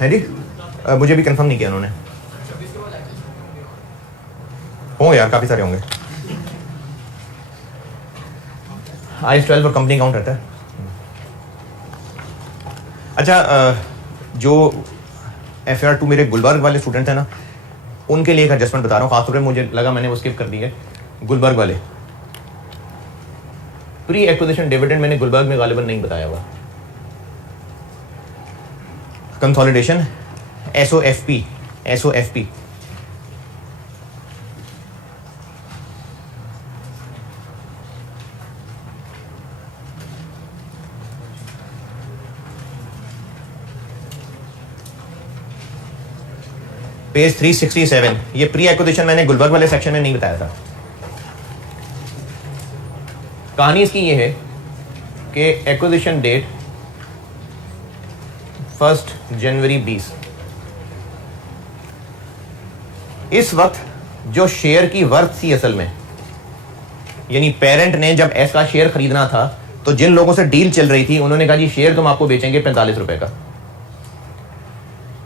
है जी? मुझे भी कंफर्म नहीं किया उन्होंने। होंगे यार, काफ़ी सारे होंगे। IS-12 और कंपनी अकाउंट रहता है। अच्छा, जो FR2 मेरे गुलबर्ग वाले स्टूडेंट हैं ना, उनके लिए एक एडजस्टमेंट बता रहा हूँ, खासतौर पे मुझे लगा मैंने वो स्किप कर दी है। गुलबर्ग वाले प्री एक्विजिशन डिविडेंड मैंने गुलबर्ग में गालिबन नहीं बताया हुआ। कंसोलिडेशन SOFP पेज 367, ये प्री एक्विजिशन मैंने गुलबर्ग वाले सेक्शन में नहीं बताया था। कहानी इसकी ये है कि एक्विजिशन डेट 1 जनवरी 20। इस वक्त जो शेयर की वर्थ थी असल में, यानी पेरेंट ने जब एस का शेयर खरीदना था तो जिन लोगों से डील चल रही थी उन्होंने कहा जी शेयर तुम आपको बेचेंगे 45 रुपए का,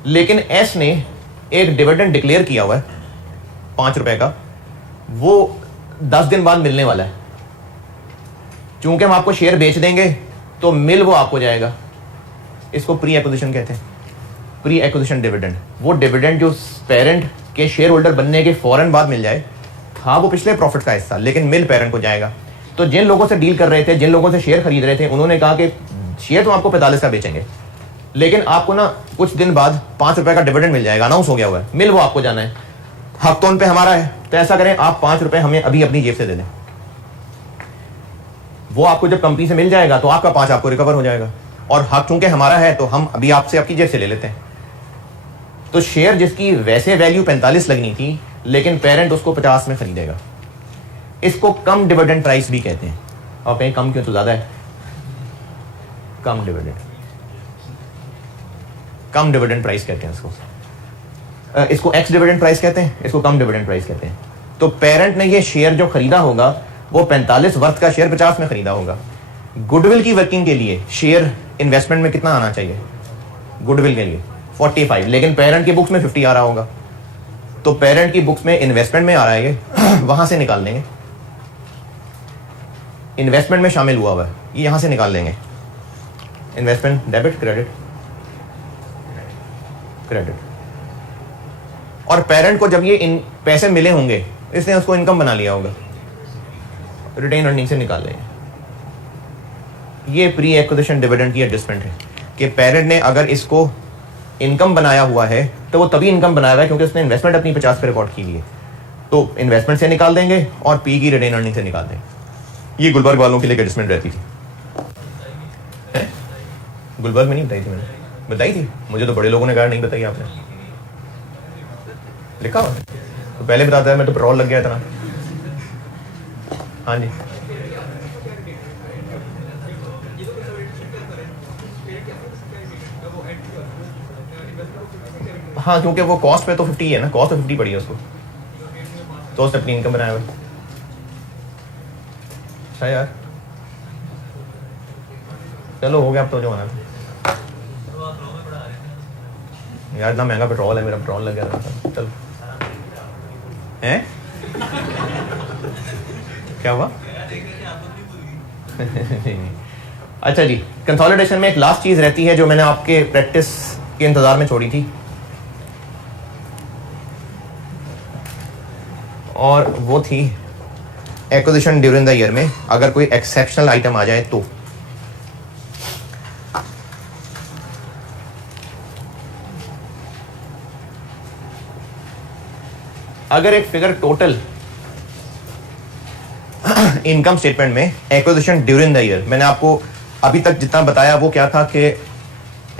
लेकिन एस ने एक डिविडेंड डिक्लेयर किया हुआ है 5 रुपए का, वो 10 दिन बाद मिलने वाला है। चूंकि हम आपको शेयर बेच देंगे तो मिल वो आपको जाएगा। इसको प्री एक्विजिशन कहते हैं, प्री एक्विजिशन डिविडेंड। वो डिविडेंड जो पेरेंट के शेयर होल्डर बनने के फौरन बाद मिल जाए, हाँ वो पिछले प्रॉफिट का हिस्सा, लेकिन मिल पेरेंट को जाएगा। तो जिन लोगों से डील कर रहे थे, जिन लोगों से शेयर खरीद रहे थे, उन्होंने कहा कि शेयर तो आपको 45 का बेचेंगे, लेकिन आपको ना कुछ दिन बाद 5 रुपए का डिविडेंड मिल जाएगा, अनाउंस हो गया हुआ है, मिल वो आपको जाना है, हक तो उन पे हमारा है। तो ऐसा करें, आप 5 रुपए हमें अभी अपनी जेब से दे दें, वो आपको जब कंपनी से मिल जाएगा तो आपका 5 आपको रिकवर हो जाएगा, और हक चूंकि हमारा है तो हम अभी आपसे आपकी जेब से ले लेते हैं। तो शेयर जिसकी वैसे वैल्यू 45 लगनी थी, लेकिन पेरेंट उसको 50 में खरीदेगा। इसको कम डिविडेंड प्राइस भी कहते हैं। और कहीं कम क्यों, तो ज्यादा है, कम डिविडेंड, कम डिविडेंड प्राइस कहते हैं इसको। इसको एक्स डिविडेंड प्राइस कहते हैं, इसको कम डिविडेंड प्राइस कहते हैं। तो पेरेंट ने ये शेयर जो खरीदा होगा वो 45 वर्थ का शेयर 50 में खरीदा होगा। गुडविल की वर्किंग के लिए शेयर इन्वेस्टमेंट में कितना आना चाहिए? गुडविल के लिए 45, लेकिन पेरेंट की बुक्स में 50 आ रहा होगा। तो पेरेंट की बुक्स में इन्वेस्टमेंट में आ रहा है, वहां से निकाल देंगे। इन्वेस्टमेंट में शामिल हुआ हुआ है, ये यहां से निकाल लेंगे। Investment debit, credit, credit. और पेरेंट को जब ये इन पैसे मिले होंगे, इसने उसको इनकम बना लिया होगा, रिटेन अर्निंग से निकाल लेंगे। ये प्री एक्विजिशन डिविडेंड की एडजस्टमेंट है कि पेरेंट ने अगर इसको इनकम बनाया हुआ है तो वो तभी इनकम बनाया हुआ है क्योंकि उसने इन्वेस्टमेंट अपनी 50 पे रिकॉर्ड की हुई है। तो इन्वेस्टमेंट से निकाल देंगे और पी की रिटेन अर्निंग से निकाल देंगे। ये गुलबर्ग वालों के लिए एडजस्टमेंट रहती थी। गुलबर्ग में नहीं बताई थी मैंने, बताई थी मुझे तो बड़े लोगों ने कहा नहीं बताई आपने, लिखा हुआ तो पहले बताता है, मैं तो पेट्रोल लग गया इतना। हाँ जी, हाँ क्योंकि वो कॉस्ट पे तो 50 है ना, कॉस्ट तो 50 पड़ी है उसको, तो उसने अपनी इनकम बनाया हुआ। अच्छा यार, चलो हो गया अब तो जो होना। यार इतना महंगा पेट्रोल है, मेरा पेट्रोल लग गया था। चलो हैं क्या हुआ? अच्छा जी, कंसोलिडेशन में एक लास्ट चीज रहती है जो मैंने आपके प्रैक्टिस के इंतजार में छोड़ी थी, और वो थी एक्विजिशन ड्यूरिंग द ईयर में अगर कोई एक्सेप्शनल आइटम आ जाए तो। अगर एक फिगर टोटल इनकम स्टेटमेंट में एक्विजिशन ड्यूरिंग द ईयर, मैंने आपको अभी तक जितना बताया वो क्या था कि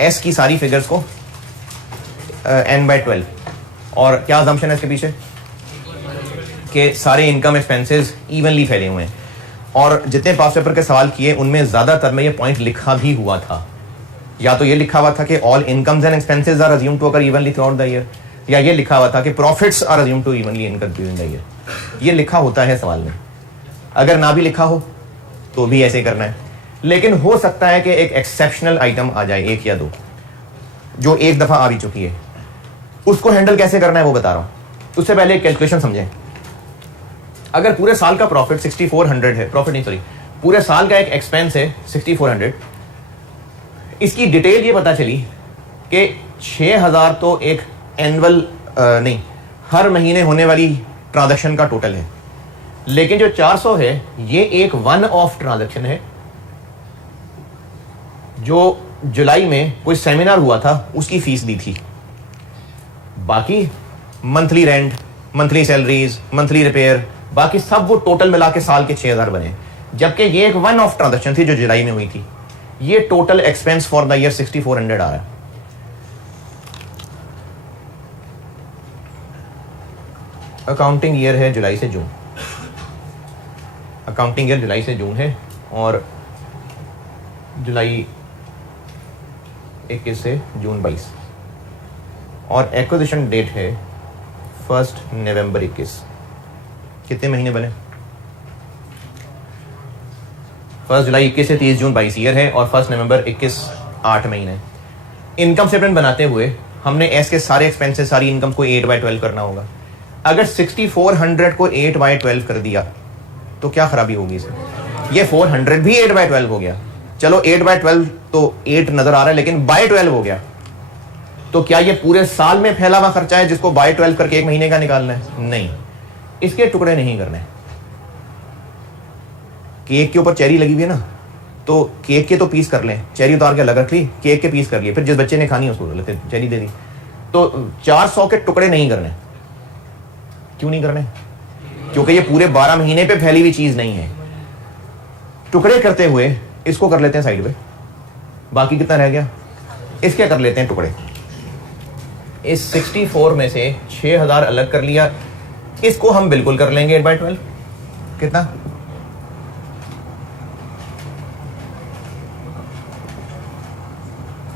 एस की सारी फिगर्स को n/12, और क्या अजम्पशन है इसके पीछे कि सारे इनकम एक्सपेंसेस इवनली फैले हुए हैं। और जितने पास पेपर के सवाल किए उनमें ज्यादातर में ये पॉइंट लिखा भी हुआ था, या तो ये लिखा हुआ था कि all incomes and expenses are assumed to occur evenly throughout the year, या ये लिखा हुआ था कि profits are assumed to evenly incur during the year. ये लिखा होता है सवाल में, अगर ना भी लिखा हो तो भी ऐसे करना है, लेकिन हो सकता है कि एक एक्सेप्शनल आइटम आ जाए, 1 या 2। जो एक दफा आ भी चुकी है, उसको हैंडल कैसे करना है वो बता रहा हूं। उससे पहले एक कैलकुलेशन समझें। अगर पूरे साल का प्रॉफिट 6400 है, प्रॉफिट नहीं सॉरी, पूरे साल का एक एक्सपेंस है 6400, इसकी डिटेल ये पता चली कि 6000 तो एक एनुअल नहीं, हर महीने होने वाली ट्रांजैक्शन का टोटल है, लेकिन जो 400 है ये एक वन ऑफ ट्रांजैक्शन है जो जुलाई में कोई सेमिनार हुआ था उसकी फीस दी थी। बाकी monthly rent, monthly salaries, monthly repair, बाकी सब वो टोटल मिला के साल के 6000 बने, जबकि ये एक वन ऑफ ट्रांजैक्शन थी जो जुलाई में हुई थी। ये total expense for the year 6400 आ रहा है। अकाउंटिंग ईयर है जुलाई से जून, अकाउंटिंग ईयर जुलाई से जून है और जुलाई 21 से जून 22, और एक्विजिशन डेट है 1 नवंबर 21। कितने महीने बने? 1 जुलाई 21 से 30 जून 22 ईयर है और 1 नवंबर 21 8 महीने। इनकम स्टेटमेंट बनाते हुए हमने एस के सारे एक्सपेंसेस, सारी इनकम को 8/12 करना होगा। अगर 6400 को 8/12 कर दिया तो क्या खराबी होगी इसमें? ये 400 भी 8/12 हो गया। चलो 8/12 तो 8 नजर आ रहा है, लेकिन बाय 12 हो गया, तो क्या ये पूरे साल में फैला हुआ खर्चा है जिसको बाय 12 करके एक महीने का निकालना है? नहीं, इसके टुकड़े नहीं करने। केक के ऊपर चेरी लगी हुई है ना, तो केक के तो पीस कर लें, चेरी उतार के अलग रख ली, केक के पीस कर लिए, फिर जिस बच्चे ने खानी उसको लेते चेरी दे दी। तो 400 के टुकड़े नहीं करने। क्यों नहीं करने? क्योंकि ये पूरे 12 महीने पे फैली हुई चीज नहीं है। टुकड़े करते हुए इसको कर लेते हैं साइड में, बाकी कितना रह गया इसके कर लेते हैं टुकड़े। इस 64 में से 6000 अलग कर लिया, इसको हम बिल्कुल कर लेंगे 8/12। कितना?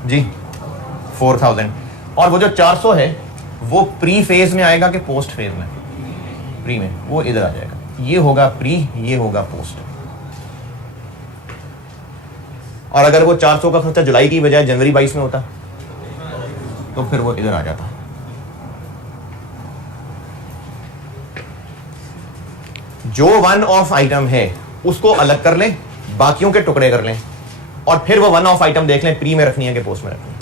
जी 4000। और वो जो 400 है वो प्री फेज में आएगा कि पोस्ट फेज में? प्री में, वो इधर आ जाएगा। ये होगा प्री, ये होगा पोस्ट। और अगर वो 400 का खर्चा जुलाई की बजाय जनवरी 22 में होता तो फिर वो इधर आ जाता। जो वन ऑफ आइटम है उसको अलग कर लें, बाकियों के टुकड़े कर लें, और फिर वो वन ऑफ आइटम देख लें प्री में रखनी है कि पोस्ट में रखनी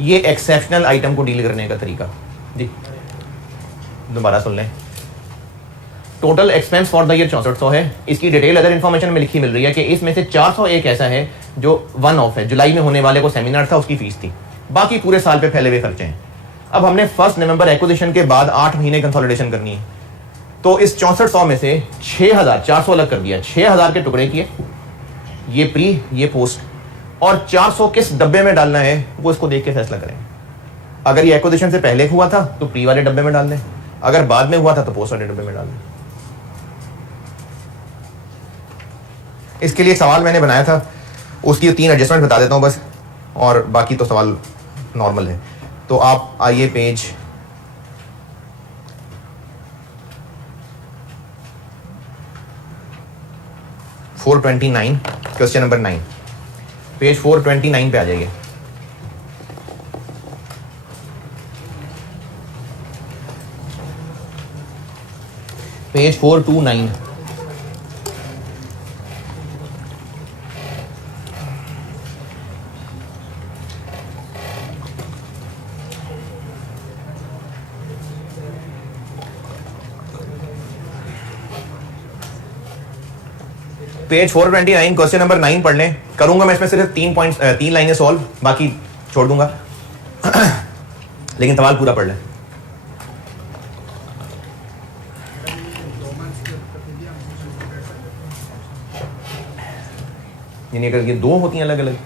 है। ये एक्सेप्शनल आइटम को डील करने का तरीका। जी दोबारा सुन लें। Total expense for the year 6400 है। इसकी डिटेल अदर इन्फॉर्मेशन में लिखी मिल रही है कि इसमें से 400 एक ऐसा है जो वन ऑफ है, जुलाई में होने वाले को सेमिनार था उसकी फीस थी, बाकी पूरे साल पे फैले हुए खर्चे हैं। अब हमने 1 नवंबर एक्विजिशन के बाद 8 महीने कंसोलिडेशन करनी है, तो इस 6400 में से 6000 400 अलग कर दिया, 6000 के टुकड़े किए, ये प्री ये पोस्ट, और 400 किस डब्बे में डालना है वो इसको देख के फैसला करें। अगर ये एक्विजिशन से पहले हुआ था तो प्री वाले डब्बे में डाल दें, अगर बाद में हुआ था तो पोस्ट वाले डब्बे में डाल दें। इसके लिए सवाल मैंने बनाया था, उसकी 3 एडजस्टमेंट बता देता हूं बस, और बाकी तो सवाल नॉर्मल है। तो आप आइए पेज 429, क्वेश्चन नंबर 9, पेज 429 पे आ जाइए। पेज 429। पेज 429 क्वेश्चन नंबर 9 पढ़ लें। करूंगा मैं इसमें सिर्फ 3 लाइनें सॉल्व, बाकी छोड़ दूंगा लेकिन सवाल पूरा पढ़ लें। यानी अगर ये 2 होती हैं अलग अलग,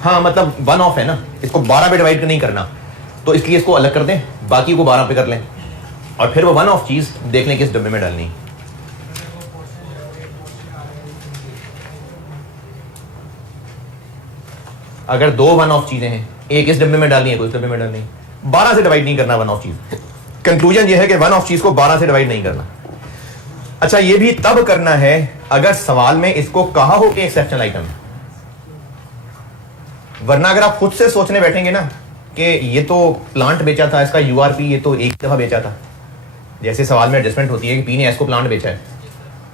हाँ मतलब वन ऑफ है ना, इसको 12 पे डिवाइड नहीं करना, तो इसलिए इसको अलग कर दें, बाकी को 12 पे कर लें, और फिर वो वन ऑफ चीज देख लें किस डब्बे में डालनी। अगर 2 वन ऑफ चीजें हैं, एक इस डब्बे में डालनी है, कोई इस डब्बे में डालनी है, 12 से डिवाइड नहीं करना वन ऑफ चीज। कंक्लूजन ये है कि वन ऑफ चीज को 12 से डिवाइड नहीं करना। अच्छा, ये भी तब करना है अगर सवाल में इसको कहा हो कि एक्सेप्शनल आइटम है। वरना अगर आप खुद से सोचने बैठेंगे ना कि ये तो प्लांट बेचा था, इसका यूआरपी ये तो एक दफा बेचा था, जैसे सवाल में एडजस्टमेंट होती है कि पी ने एस को प्लांट बेचा है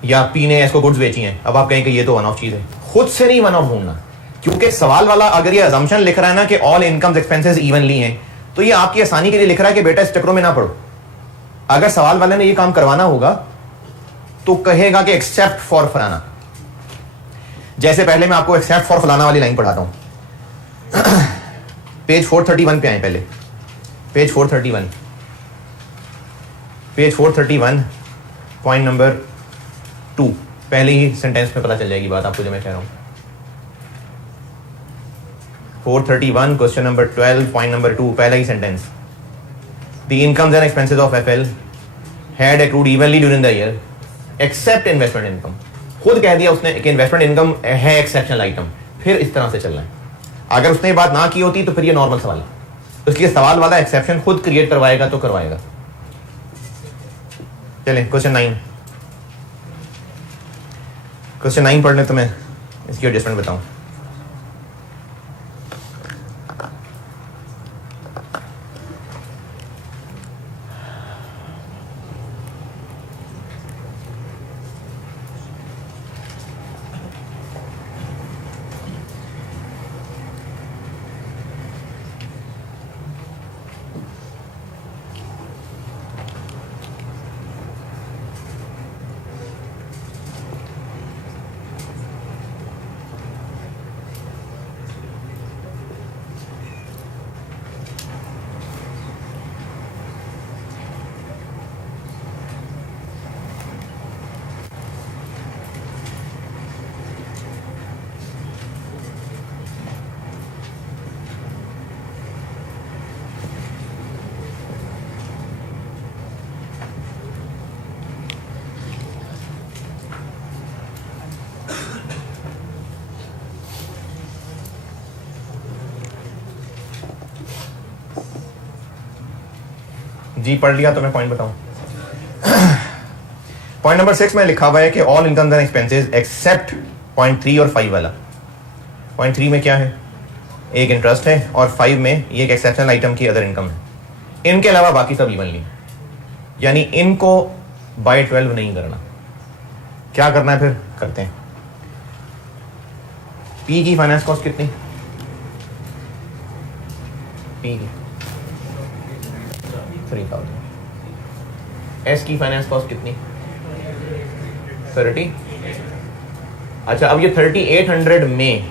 या पी ने एस को गुड्स बेची हैं, अब आप कहें कि ये तो वन ऑफ चीज है। खुद से नहीं वन ऑफ ढूंढना, क्योंकि सवाल वाला अगर ये अजम्पशन लिख रहा है ना कि ऑल इनकम्स एक्सपेंसेस इवनली हैं, तो ये आपकी आसानी के लिए लिख रहा है कि बेटा इस चक्रों में ना पड़ो। अगर सवाल वाले ने ये काम करवाना होगा तो कहेगा कि एक्सेप्ट फॉर फलाना। जैसे पहले मैं आपको एक्सेप्ट फॉर फलाना वाली लाइन पढ़ाता हूं। पेज 431 पे आए पहले, पेज 431, पेज 431 पॉइंट नंबर 2, पहले ही सेंटेंस में पता चल जाएगी बात आपको जो मैं कह रहा हूं। 431 क्वेश्चन नंबर 12 पॉइंट नंबर 2, पहला ही sentence. The incomes and expenses of FL had accrued evenly during the year except investment income. खुद कह दिया उसने कि इन्वेस्टमेंट इनकम है एक्सेप्शनल आइटम, फिर इस तरह से चलना है। अगर उसने ये बात ना की होती तो फिर ये नॉर्मल सवाल है, तो इसलिए सवाल वाला एक्सेप्शन खुद क्रिएट करवाएगा तो करवाएगा। चलें क्वेश्चन 9, क्वेश्चन 9 पढ़ने तो मैं इसकी एडजस्टमेंट बताऊं। जी पढ़ लिया तो मैं पॉइंट बताऊं। पॉइंट नंबर 6 में लिखा हुआ है कि all incomes and expenses except point 3 और 5 वाला। पॉइंट 3 में क्या है, एक इंटरेस्ट है, और 5 में ये एक एक्सेप्शनल आइटम की अदर इनकम है। इनके अलावा बाकी सब इवनली, यानी इनको बाय 12 नहीं करना। क्या करना है फिर, करते हैं। पी की फाइनेंस कॉस्ट कितनी, पी की 3000। एस की फाइनेंस कॉस्ट कितनी, 30। अच्छा अब ये 3800 में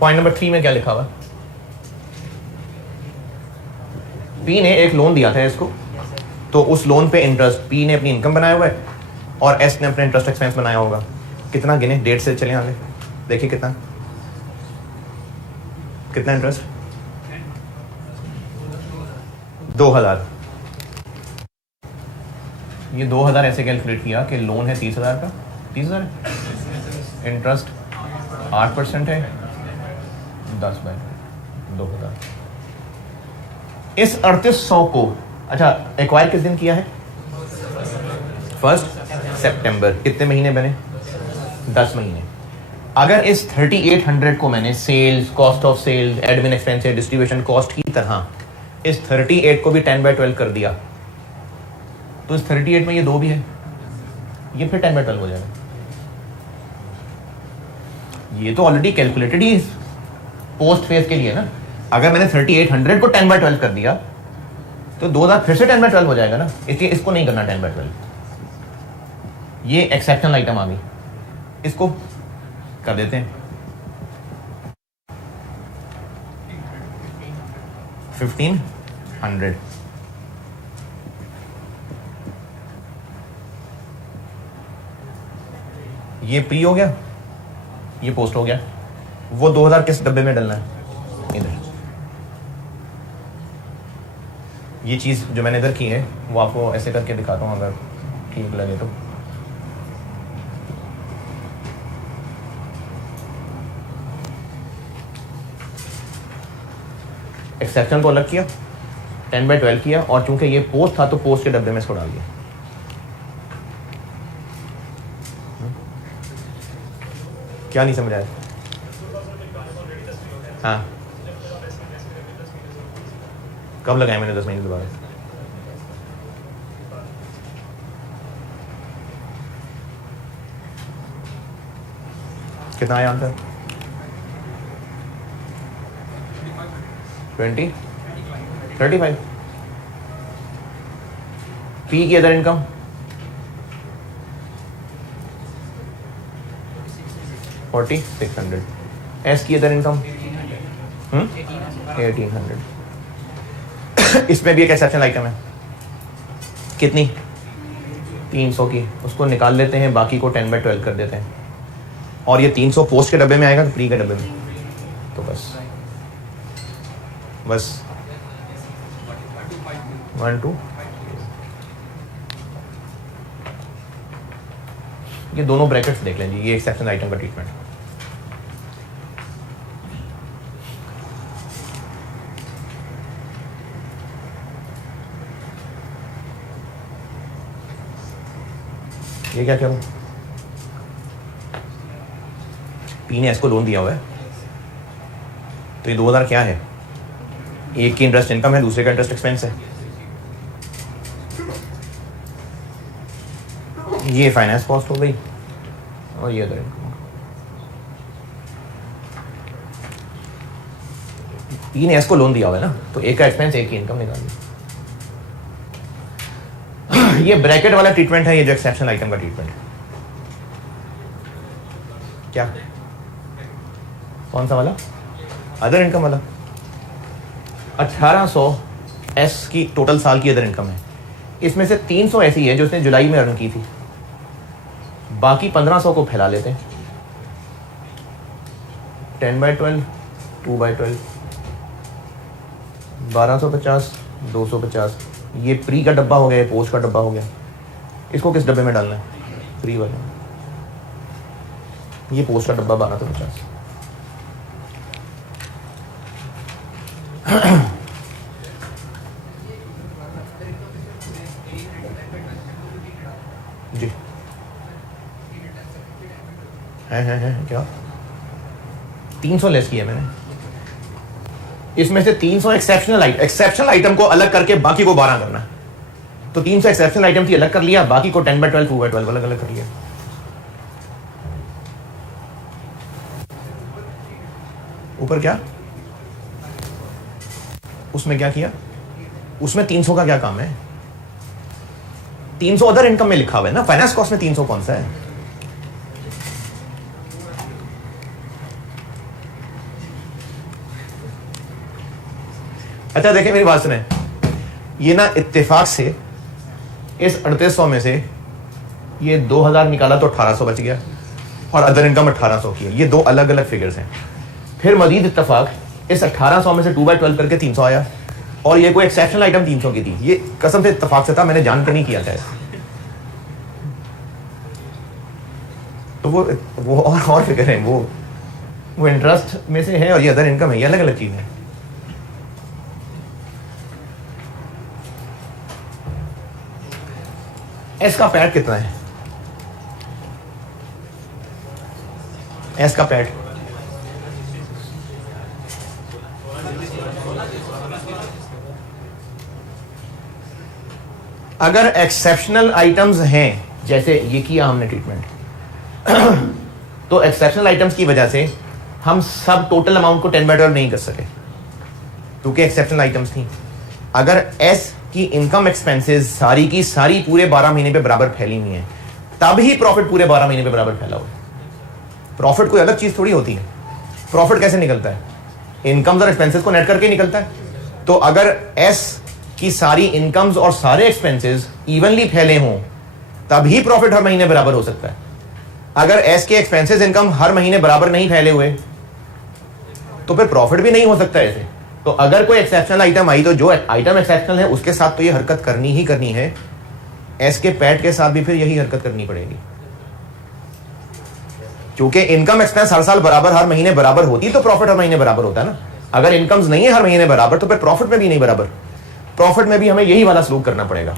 पॉइंट नंबर 3 में क्या लिखा हुआ, पी ने एक लोन दिया था इसको, तो उस लोन पे इंटरेस्ट, पी ने अपनी इनकम बनाया हुआ है और एस ने अपना इंटरेस्ट एक्सपेंस बनाया होगा। कितना गिने, डेट से चले आगे, देखिए कितना कितना इंटरेस्ट, 2000। ये 2000 ऐसे कैलकुलेट किया कि लोन है 30,000 का, 30,000 इंटरेस्ट 8% है, 10/2000। इस 3800 को अच्छा एक्वायर किस दिन किया है, 1 सितंबर। कितने महीने बने, 10 महीने। अगर इस 3800 को मैंने sales, cost of sales, admin expenses, distribution cost की तरह इस 38 को भी 10/12 कर दिया, तो इस 38 में ये 2 भी है, ये फिर 10/12 हो जाएगा। ये तो ऑलरेडी कैलकुलेटेड ही पोस्ट फेज के लिए ना। अगर मैंने 3800 को 10/12 कर दिया तो 2000 फिर से 10/12 हो जाएगा ना, इसलिए इसको नहीं करना 10/12। ये एक्सेप्शनल आइटम आ गई, इसको कर देते हैं 1500। ये प्री हो गया, ये पोस्ट हो गया। वो 2000 किस डब्बे में डालना है, इधर। ये चीज जो मैंने इधर की है वो आपको ऐसे करके दिखाता हूं अगर ठीक लगे तो। एक्सेप्शन को अलग किया, 10/12 किया, और चूंकि ये पोस्ट था तो पोस्ट के डब्बे में इसको डाल दिया। क्या नहीं समझ आया? हाँ, कब लगाया मैंने 10 महीने दोबारा? कितना आया आंसर? 20, 35। पी की अदर इनकम 4600। एस की अदर इनकम 1800। इसमें भी एक एक्सेप्शनल आइटम है, कितनी? 300 की। उसको निकाल लेते हैं, बाकी को 10/12 कर देते हैं। और ये 300 पोस्ट के डब्बे में आएगा कि प्री के डब्बे में? तो बस 1 2। ये दोनों ब्रैकेट्स देख लें जी, ये एक्सेप्शनल आइटम का ट्रीटमेंट। ये क्या क्या पी ने एस को लोन दिया हुआ है, तो ये 2000 क्या है? एक की इंटरेस्ट इनकम है, दूसरे का इंटरेस्ट एक्सपेंस है। ये फाइनेंस कॉस्ट हो गई और ये अदर इनकम। पी ने एस को लोन दिया हुआ है ना, तो एक का एक्सपेंस एक की इनकम निकाल दी। ये ब्रैकेट वाला ट्रीटमेंट है, ये जो एक्सेप्शनल आइटम का ट्रीटमेंट। क्या? कौन सा वाला? अदर इनकम वाला। 1800 एस की टोटल साल की अदर इनकम है। इसमें से 300 ऐसी है जो उसने जुलाई में अर्न की थी, बाकी 1500 को फैला लेते हैं। 10/12, 2/12, 1250, 250। ये प्री का डब्बा हो गया, ये पोस्ट का डब्बा हो गया। इसको किस डब्बे में डालना है? प्री वाले। ये पोस्ट का डब्बा 1250। जी है क्या? 300 लेस किया मैंने। इसमें से 300 एक्सेप्शनल आइटम को अलग करके बाकी को 12 करना। तो 300 एक्सेप्शनल आइटम थी, अलग कर लिया, बाकी को 10/12, 2/12 अलग अलग कर लिया। ऊपर क्या? उसमें क्या किया? उसमें 300 का क्या काम है? 300 अदर इनकम में लिखा हुआ है ना, फाइनेंस कॉस्ट में 300 कौन सा है? अच्छा देखें, मेरी बात सुने। ये ना इत्तेफाक से इस 3800 में से ये 2000 निकाला तो 1800 बच गया, और अदर इनकम 1800 की है। ये दो अलग अलग फिगर्स हैं। फिर मजीद इत्तेफाक इस 1800 में से 2/12 करके 300 आया, और ये कोई एक्सेप्शनल आइटम 300 की थी। ये कसम से इत्तेफाक से था, मैंने जान के नहीं किया था। तो वो और फिगर है, वो इंटरेस्ट में से है, और ये अदर इनकम है। ये अलग अलग चीज है। एस का पैड कितना है? एस का पैड अगर एक्सेप्शनल आइटम्स हैं, जैसे ये किया हमने ट्रीटमेंट, तो एक्सेप्शनल आइटम्स की वजह से हम सब टोटल अमाउंट को 10/12 नहीं कर सके, क्योंकि एक्सेप्शनल आइटम्स थी। अगर एस की इनकम एक्सपेंसेस सारी की सारी पूरे 12 महीने पे बराबर फैली हुई है, तब ही प्रॉफिट पूरे 12 महीने पे बराबर फैला हुआ। प्रॉफिट कोई अलग चीज थोड़ी होती है। प्रॉफिट कैसे निकलता है? इनकम्स और एक्सपेंसेस को नेट करके निकलता है। तो अगर एस की सारी इनकम्स और सारे एक्सपेंसेस इवनली फैले हों, तभी प्रॉफिट हर महीने बराबर हो सकता है। अगर एस के एक्सपेंसेस इनकम हर महीने बराबर नहीं फैले हुए, तो फिर प्रॉफिट भी नहीं हो सकता ऐसे। तो अगर कोई एक्सेप्शनल आइटम आई, तो जो आइटम एक्सेप्शनल है उसके साथ तो ये हरकत करनी ही करनी है। एस के पैट के साथ भी फिर यही हरकत करनी पड़ेगी, क्योंकि इनकम एक्सपेंस हर साल बराबर, हर महीने बराबर होती तो प्रॉफिट हर महीने बराबर होता है ना। अगर इनकम्स नहीं है हर महीने बराबर, तो फिर प्रॉफिट में भी नहीं बराबर। प्रॉफिट में भी हमें यही वाला सलूक करना पड़ेगा।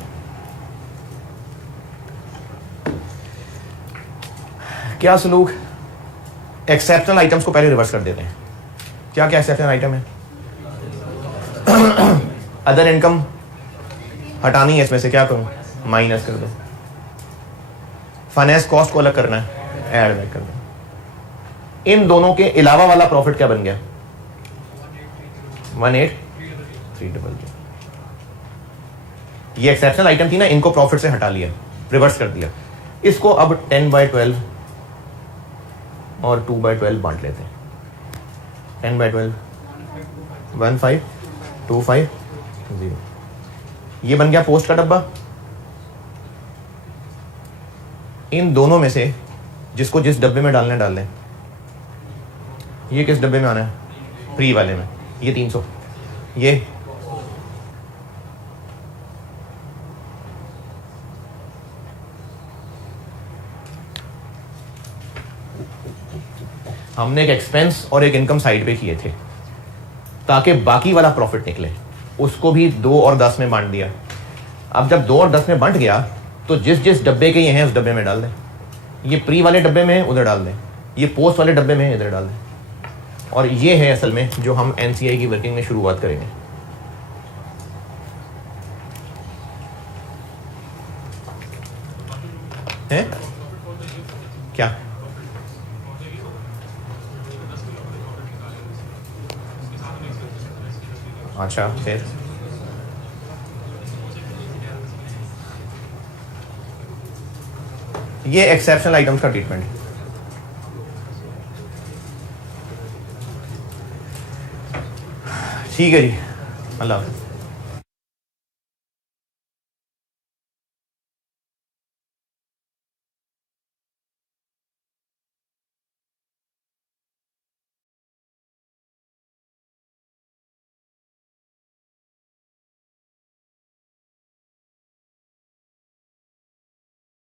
क्या सलूक? एक्सेप्शनल आइटम्स को पहले रिवर्स कर देते हैं। क्या क्या एक्सेप्शनल आइटम है? अदर इनकम हटानी है, इसमें से क्या करूं? माइनस कर दो। फाइनेंस कॉस्ट को अलग करना है, ऐड बैक कर दो। इन दोनों के अलावा वाला प्रॉफिट क्या बन गया? 18300। ये एक्सेप्शनल आइटम थी ना, इनको प्रॉफिट से हटा लिया, रिवर्स कर दिया। इसको अब 10/12 और 2/12 बांट लेते हैं। 10/12 15250। ये बन गया पोस्ट का डब्बा। इन दोनों में से जिसको जिस डब्बे में डालना है डाल दें। ये किस डब्बे में आना है? प्री वाले में। ये 300। ये हमने एक एक्सपेंस और एक इनकम साइड पे किए थे ताकि बाकी वाला प्रॉफिट निकले। उसको भी 2 और 10 में बांट दिया। अब जब 2 और 10 में बांट गया तो जिस जिस डब्बे के ये हैं उस डब्बे में डाल दें। ये प्री वाले डब्बे में उधर डाल दें, ये पोस्ट वाले डब्बे में इधर डाल दें। और ये है असल में जो हम एनसीआई की वर्किंग में शुरुआत करेंगे। हैं? क्या? अच्छा, फिर ये एक्सेप्शनल आइटम्स का ट्रीटमेंट। ठीक है जी, अल्लाह हाफ़िज़।